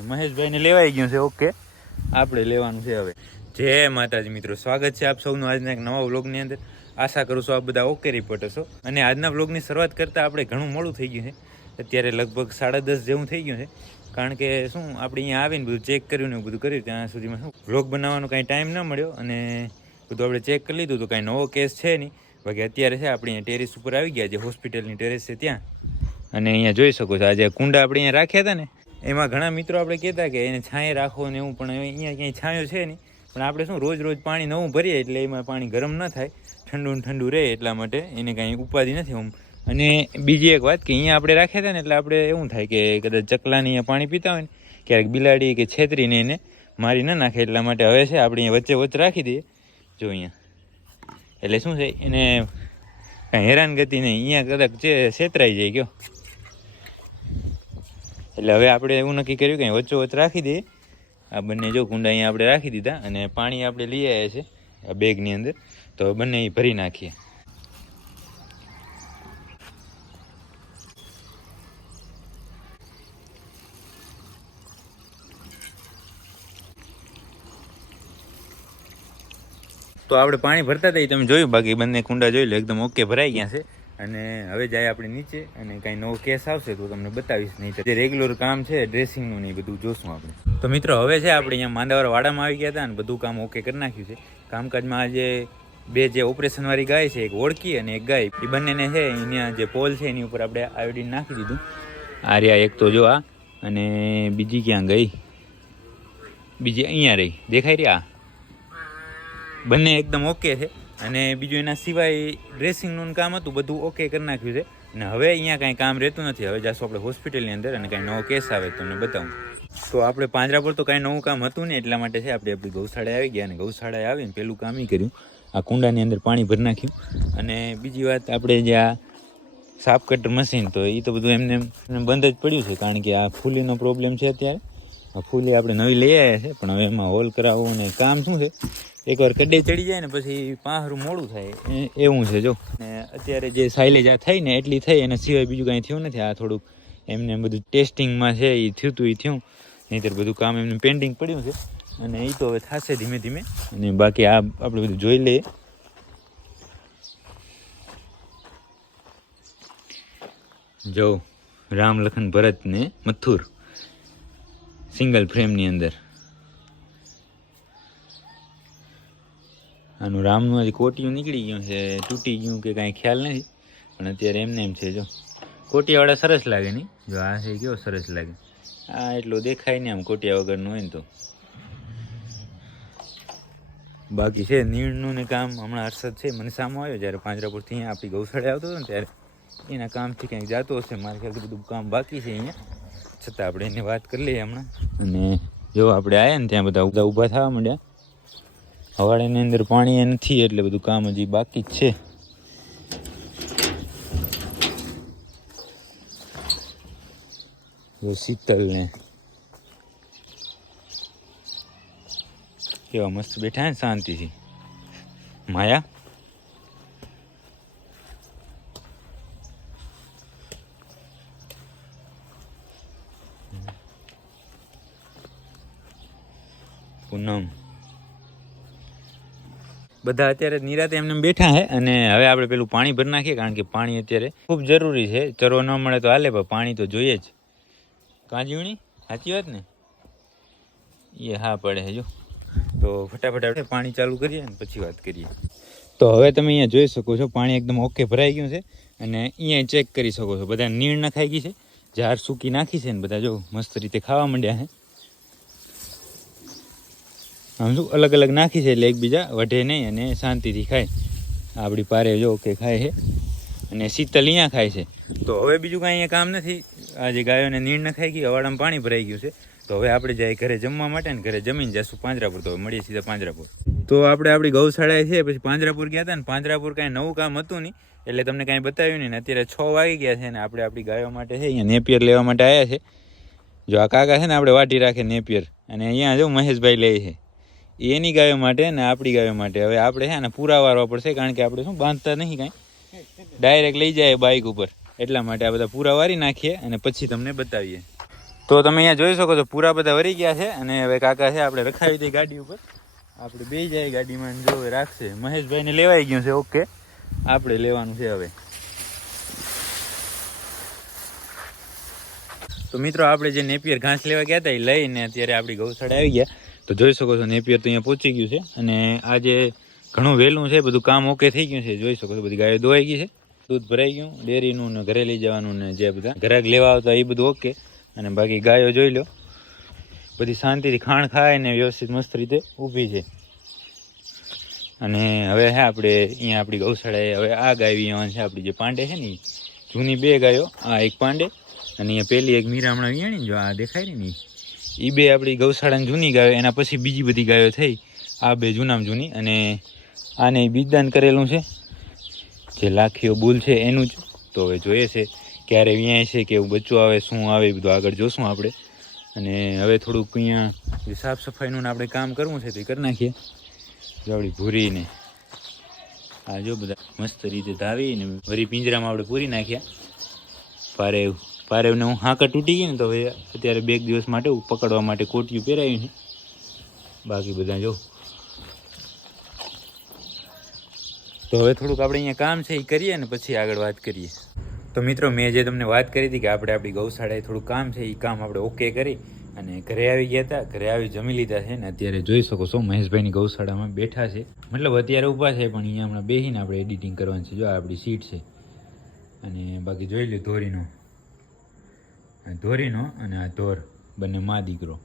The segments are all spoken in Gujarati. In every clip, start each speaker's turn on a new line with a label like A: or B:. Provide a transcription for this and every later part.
A: મહેશભાઈને લેવાઈ ગયું છે, ઓકે. આપણે લેવાનું છે હવે. જય માતાજી મિત્રો, સ્વાગત છે આપ સૌનું આજના એક નવા વ્લોગની અંદર. આશા કરું છું આપ બધા ઓકે રિપોર્ટર છો. અને આજના વ્લોગની શરૂઆત કરતાં આપણે ઘણું મોડું થઈ ગયું છે. અત્યારે લગભગ સાડા દસ જેવું થઈ ગયું છે. કારણ કે શું, આપણે અહીંયા આવીને બધું ચેક કર્યું ને બધું કર્યું, ત્યાં સુધીમાં શું, વ્લોગ બનાવવાનો કાંઈ ટાઈમ ન મળ્યો. અને બધું આપણે ચેક કરી લીધું તો કાંઈ નવો કેસ છે નહીં. બાકી અત્યારે છે, આપણે અહીંયા ટેરેસ ઉપર આવી ગયા જે હોસ્પિટલની ટેરેસ છે ત્યાં. અને અહીંયા જોઈ શકો છો, આજે કુંડા આપણે અહીંયા રાખ્યા હતા ને. એમાં ઘણા મિત્રો આપણે કહેતા કે એને છાંયે રાખો ને એવું, પણ અહીંયા ક્યાંય છાંયો છે નહીં. પણ આપણે શું, રોજ રોજ પાણી નવું ભરીએ એટલે એમાં પાણી ગરમ ન થાય. ઠંડુ ઠંડુ રહે એટલા માટે એને કાંઈ ઉપાધિ નથી આમ. અને બીજી એક વાત કે અહીંયા આપણે રાખ્યા હતા ને એટલે આપણે એવું થાય કે કદાચ ચકલાની અહીંયા પાણી પીતા હોય ને, ક્યારેક બિલાડી કે છેતરીને એને મારી ન નાખે એટલા માટે હવે છે, આપણે અહીંયા વચ્ચે વચ્ચે રાખી દઈએ. જો અહીંયા. એટલે શું છે, એને કાંઈ હેરાનગતિ નહીં. અહીંયા કદાચ જે છેતરાઈ જાય ગયો એટલે હવે આપણે એવું નક્કી કર્યું કે વચ્ચો વચ્ચ રાખી દઈએ. આ બંને જો કુંડા અહીંયા આપણે રાખી દીધા અને પાણી આપણે લઈ આવ્યા છે આ બેગની અંદર. તો બંને એ ભરી નાખીએ. તો આપણે પાણી ભરતા હતા તમે જોયું? બાકી બંને કુંડા જોઈ લો, એકદમ ઓકે ભરાઈ ગયા છે. અને હવે જાય આપણે નીચે અને કાંઈ નવો કેસ આવશે તો તમને બતાવીશ, નહીં જે રેગ્યુલર કામ છે ડ્રેસિંગનું ને એ બધું જોશું આપણે. તો મિત્રો, હવે છે આપણે અહીંયા માંદાવર વાડામાં આવી ગયા હતા અને બધું કામ ઓકે કરી નાખ્યું છે. કામકાજમાં આજે બે જે ઓપરેશન વાળી ગાય છે, એક ઓળકી અને એક ગાય. એ બંનેને છે, અહીંયા જે પોલ છે, એની ઉપર આપણે આયોડીન નાખી દીધું. આ રહ્યા એક તો જો આ, અને બીજી ક્યાં ગઈ? બીજી અહીંયા રહી. દેખાય રહી આ બંને એકદમ ઓકે છે. અને બીજું એના સિવાય ડ્રેસિંગનું કામ હતું, બધું ઓકે કરી નાખ્યું છે. અને હવે અહીંયા કાંઈ કામ રહેતું નથી. હવે જાશું આપણે હોસ્પિટલની અંદર અને કાંઈ નવો કેસ આવે તમને બતાવું. તો આપણે પાંજરા પર તો કાંઈ નવું કામ હતું ને એટલા માટે છે આપણે આપણી ગૌશાળાએ આવી ગયા અને ગૌશાળાએ આવીને પહેલું કામ કર્યું. આ કુંડાની અંદર પાણી ભરી નાખ્યું. અને બીજી વાત આપણે જે આ સાપ કટર મશીન તો એ તો બધું એમને એમ બંધ જ પડ્યું છે, કારણ કે આ ફૂલીનો પ્રોબ્લેમ છે અત્યારે. આ ફૂલી આપણે નવી લઈ આવ્યા છે, પણ હવે એમાં હોલ કરાવવું અને કામ શું છે? એકવાર કડે ચડી જાય ને પછી પાહરું મોડું થાય. એવું છે, જો. ને અત્યારે જે સાઇલેજ આ થઈ ને એટલી થઈ, એના સિવાય બીજું કાંઈ થયું નથી. આ થોડુંક એમને બધું ટેસ્ટિંગમાં છે એ થયું હતું એ થયું. નહીંતર બધું કામ એમને પેન્ડિંગ પડ્યું છે. અને એ તો હવે થશે ધીમે ધીમે. અને બાકી આ આપણે બધું જોઈ લઈએ. જો, રામ લખન ભરત ને મથુર સિંગલ ફ્રેમની અંદર. આનું રામનું હજી કોટિયું નીકળી ગયું છે, તૂટી ગયું કે કાંઈ ખ્યાલ નથી. પણ અત્યારે એમને એમ છે, જો. કોટિયાવાળા સરસ લાગે નહીં? જો આ છે, કેવો સરસ લાગે. આ એટલું દેખાય નહીં આમ કોટિયા વગરનું હોય ને તો. બાકી છે, નીણનું ને કામ હમણાં હર્ષદ છે, મને સામો આવ્યો જ્યારે પાંજરાપુરથી અહીંયા આપણી ગૌશાળે આવતો હતો ને ત્યારે. એના કામથી ક્યાંક જતો હશે, મારે ખ્યાલથી બધું કામ બાકી છે અહીંયા. છતાં આપણે એની વાત કરી લઈએ હમણાં. અને જો આપણે આવ્યા ને, ત્યાં બધા બધા ઊભા થવા માંડ્યા. હવાડાની અંદર પાણી નથી, એટલે બધું કામ હજી બાકી જ છે. શીતલને શીતલ કેવા મસ્ત બેઠા ને શાંતિથી. માયા? પૂનમ. બધા અત્યારે નિરાતે એમને એમ બેઠા છે અને હવે આપણે પેલું પાણી ભરી નાખીએ કારણ કે પાણી અત્યારે ખૂબ જરૂરી છે. ચરો ન મળે તો હાલે, પણ પાણી તો જોઈએ જ. કાંજીવણી સાચી વાત ને? એ હા પડે જો તો ફટાફટ આપણે પાણી ચાલુ કરીએ ને પછી વાત કરીએ. તો હવે તમે અહીંયા જોઈ શકો છો, પાણી એકદમ ઓકે ભરાઈ ગયું છે અને અહીંયા ચેક કરી શકો છો. બધા નીણ નખાઈ ગઈ છે. ઝાર સૂકી નાખી છે ને બધા જો મસ્ત રીતે ખાવા માંડ્યા છે આમ શું અલગ અલગ નાખી છે એટલે એકબીજા વઢે નહીં અને શાંતિથી ખાય. આપણી પારે જો કે ખાય છે અને શીતલ અહીંયા ખાય છે. તો હવે બીજું કાંઈ અહીંયા કામ નથી. આજે ગાયોને નીણ ખાઈ ગઈ હવાડામાં પાણી ભરાઈ ગયું છે. તો હવે આપણે જાય ઘરે જમવા માટે ને ઘરે જમીને જશું પાંજરાપુર. તો મળીએ સીધા પાંજરાપુર. તો આપણે આપણી ગૌશાળાએ છે, પછી પાંજરાપુર ગયા હતા ને પાંજરાપુર કાંઈ નવું કામ હતું નહીં. એટલે તમને કાંઈ બતાવ્યું નહીં ને અત્યારે છ વાગી ગયા છે ને આપણે આપણી ગાયો માટે છે, અહીંયા નેપિયર લેવા માટે આવ્યા છે. જો આ કાકા છે ને આપણે વાટી રાખે નેપિયર. અને અહીંયા જો મહેશભાઈ લે છે. એની ગાયો માટે ને આપણી ગાયો માટે. હવે આપણે છે ને પૂરા વારવા પડશે કારણ કે આપણે શું બાંધતા નહીં કાંઈ. ડાયરેક્ટ લઈ જાય બાઇક ઉપર. એટલા માટે આ બધા પૂરા વારી નાખીએ અને પછી તમને બતાવીએ. તો તમે અહીંયા જોઈ શકો છો, પૂરા બધા વરી ગયા છે અને હવે કાકા છે આપણે રખાવી દઈએ ગાડી ઉપર. આપણે બે જાય ગાડીમાં જો રાખશે. મહેશભાઈને લેવાઈ ગયું છે ઓકે આપણે લેવાનું છે હવે. તો મિત્રો આપણે જે નેપિયર ઘાસ લેવા ગયા હતા એ લઈને અત્યારે આપણી ગૌશાળા આવી ગયા. તો જોઈ શકો છો નેપિયર તો અહીંયા પહોંચી ગયું છે અને આ જે ઘણું વહેલું છે, બધું કામ ઓકે થઈ ગયું છે. જોઈ શકો છો બધી ગાયો દોવાઈ ગઈ છે. દૂધ ભરાઈ ગયું. ડેરીનું ને ઘરે લઈ જવાનું ને જે બધા ઘરાક લેવા આવતા એ બધું ઓકે અને બાકી ગાયો જોઈ લો. બધી શાંતિથી ખાણ ખાય ને વ્યવસ્થિત મસ્ત રીતે ઊભી છે. અને હવે હે આપણે અહીંયા આપણી ગૌશાળાએ હવે આ ગાય વિયાવાની છે, આપણી જે પાંડે છે ને જૂની બે ગાયો, આ એક પાંડે અને અહીંયા પેલી એક મીરામણા વિયાણી જો આ દેખાય ને એ બે આપણી ગૌશાળાની જૂની ગાયો, એના પછી બીજી બધી ગાયો થઈ. આ બે જૂનામાં જૂની અને આને બીજદાન કરેલું છે. જે લાખીઓ બુલ છે એનું જ. તો હવે જોઈએ છે ક્યારે વિયાય છે કે એવું બચ્ચું આવે, શું આવે, એ બધું આગળ જોશું આપણે. અને હવે થોડુંક અહીંયા સાફ સફાઈનું આપણે કામ કરવું છે તે કરી નાખીએ. જોડી ભૂરીને. આ જો બધા મસ્ત રીતે ધાવીને વરી પિંજરામાં આપણે પૂરી નાખ્યા. પારેવ પારેવને હું હાંકા તૂટી ગઈ ને તો હવે અત્યારે બે દિવસ માટે હું પકડવા માટે કોટિયું પહેરાવ્યું છે. બાકી બધા જો. તો હવે થોડુંક આપણે અહીંયા કામ છે એ કરીએ ને પછી આગળ વાત કરીએ. તો મિત્રો, મેં જે તમને વાત કરી હતી કે આપણે આપણી ગૌશાળાએ થોડું કામ છે, એ કામ આપણે ઓકે કરી અને ઘરે આવી ગયા હતા. ઘરે આવી જમી લીધા છે ને અત્યારે જોઈ શકો છો, મહેશભાઈની ગૌશાળામાં બેઠા છે. મતલબ અત્યારે ઊભા છે, પણ અહીંયા હમણાં બેસીને આપણે એડિટિંગ કરવાની છે. જો આપણી સીટ છે. અને બાકી જોઈ લો ધોરીનો. ધોરીનો અને આ ધોર, બંને મા દીકરો.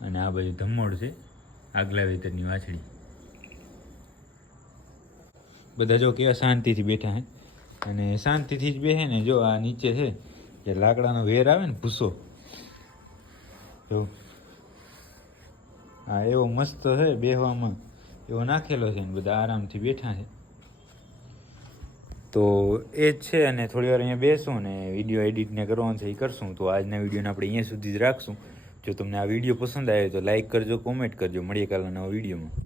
A: અને આ બાજુ ધમોડ છે, આગલા વેતરની વાછડી. બધા જો કેવા શાંતિથી બેઠા હે. અને શાંતિથી જ બેસે ને જો આ નીચે છે જે લાકડાનો વેર આવે ને ભૂસો. જો. હા એવો મસ્ત છે બેહવામાં. એવો નાખેલો છે ને બધા આરામથી બેઠા છે. તો એ જ છે અને થોડી વાર અહીંયા બેસું અને વીડિયો એડિટને કરવાનું છે એ કરશું. તો આજના વિડીયોને આપણે અહીંયા સુધી જ રાખશું. જો તમને આ વીડિયો પસંદ આવ્યો તો લાઇક કરજો કોમેન્ટ કરજો. મળીએ કાલના નવા વિડીયોમાં